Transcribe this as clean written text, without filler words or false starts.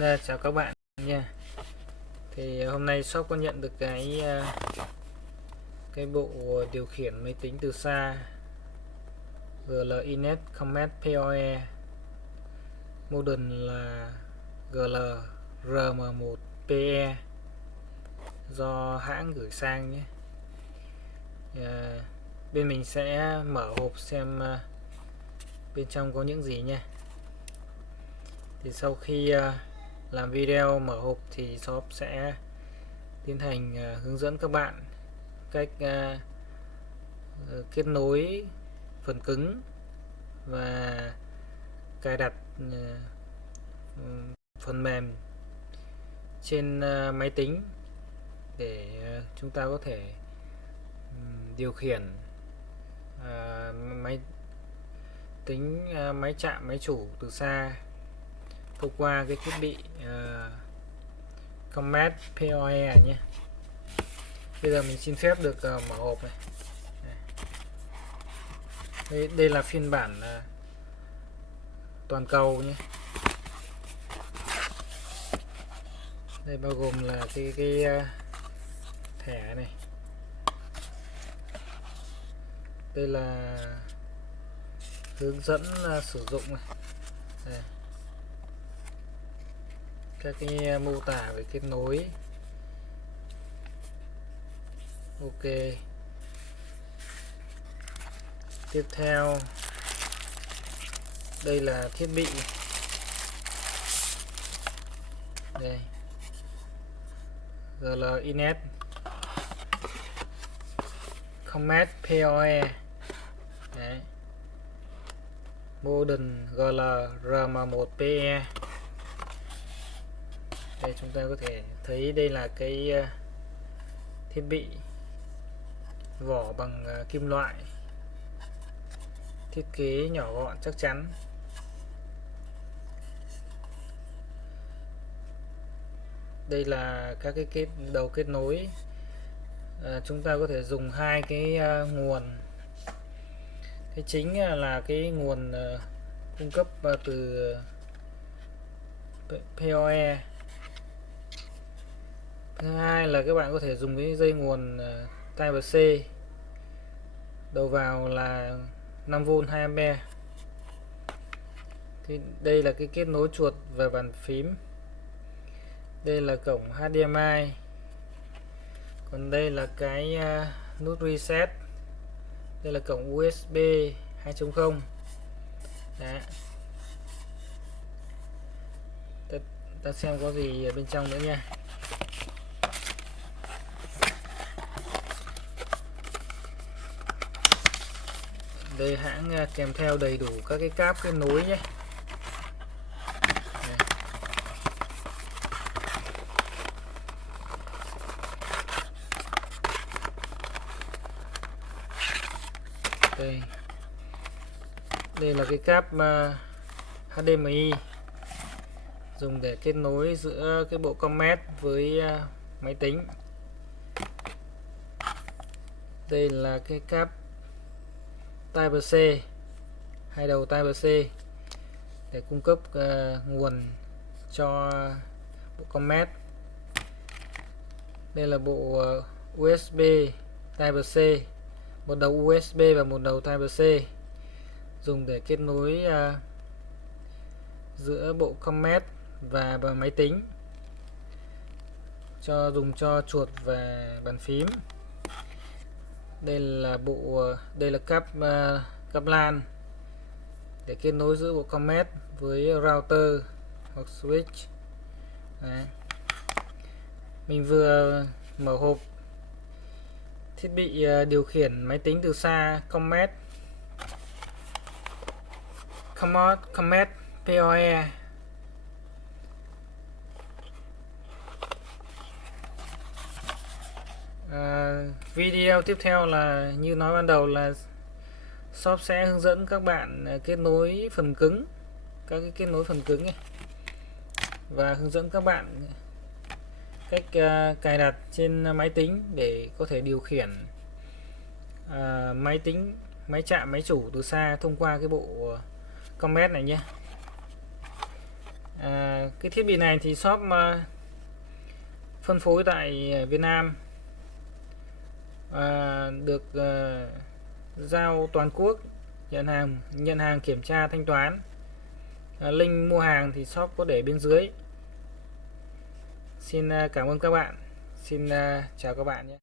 Chào các bạn nha. Thì hôm nay shop có nhận được cái bộ điều khiển máy tính từ xa GL Inet Comet PoE, model là GL RM1PE do hãng gửi sang nhé. Bên mình sẽ mở hộp xem bên trong có những gì nha. Thì sau khi làm video mở hộp thì shop sẽ tiến hành hướng dẫn các bạn cách kết nối phần cứng và cài đặt phần mềm trên máy tính để chúng ta có thể điều khiển máy tính, máy chạm, máy chủ từ xa thông qua cái thiết bị Comet PoE nhé. Bây giờ mình xin phép được mở hộp này. Đây là phiên bản toàn cầu nhé. Đây bao gồm là cái thẻ này. Đây là hướng dẫn sử dụng này. Đây. Các cái mô tả về kết nối. Ok. Tiếp theo đây là thiết bị. Đây. GL Inet Comet PoE. Đấy. Model GL RM1PE. Đây chúng ta có thể thấy đây là cái thiết bị vỏ bằng kim loại, thiết kế nhỏ gọn chắc chắn. Đây là các cái đầu kết nối. Chúng ta có thể dùng hai cái nguồn. Cái chính là cái nguồn cung cấp từ PoE. Thứ hai là các bạn có thể dùng cái dây nguồn Type-C. Đầu vào là 5V 2A. Thì đây là cái kết nối chuột và bàn phím. Đây là cổng HDMI. Còn đây là cái nút reset. Đây là cổng USB 2.0. Đấy. Ta xem có gì ở bên trong nữa nha. Đây hãng kèm theo đầy đủ các cái cáp kết nối nhé. Đây là cái cáp HDMI dùng để kết nối giữa cái bộ Comet với máy tính. Đây là cái cáp Type-C, hai đầu Type-C để cung cấp nguồn cho bộ Comet. Đây là bộ USB Type-C, một đầu USB và một đầu Type-C dùng để kết nối giữa bộ Comet và máy tính, dùng cho chuột và bàn phím. Đây là cáp LAN để kết nối giữa bộ Comet với router hoặc switch. Đấy. Mình vừa mở hộp thiết bị điều khiển máy tính từ xa Comet PoE. Video tiếp theo là như nói ban đầu là shop sẽ hướng dẫn các bạn kết nối phần cứng, các cái kết nối phần cứng này, và hướng dẫn các bạn cách cài đặt trên máy tính để có thể điều khiển máy tính, máy chạm, máy chủ từ xa thông qua cái bộ Comet này nhé. Cái thiết bị này thì shop phân phối tại Việt Nam, được giao toàn quốc, nhận hàng kiểm tra thanh toán. Link mua hàng thì shop có để bên dưới. Xin cảm ơn các bạn. Xin chào các bạn nhé.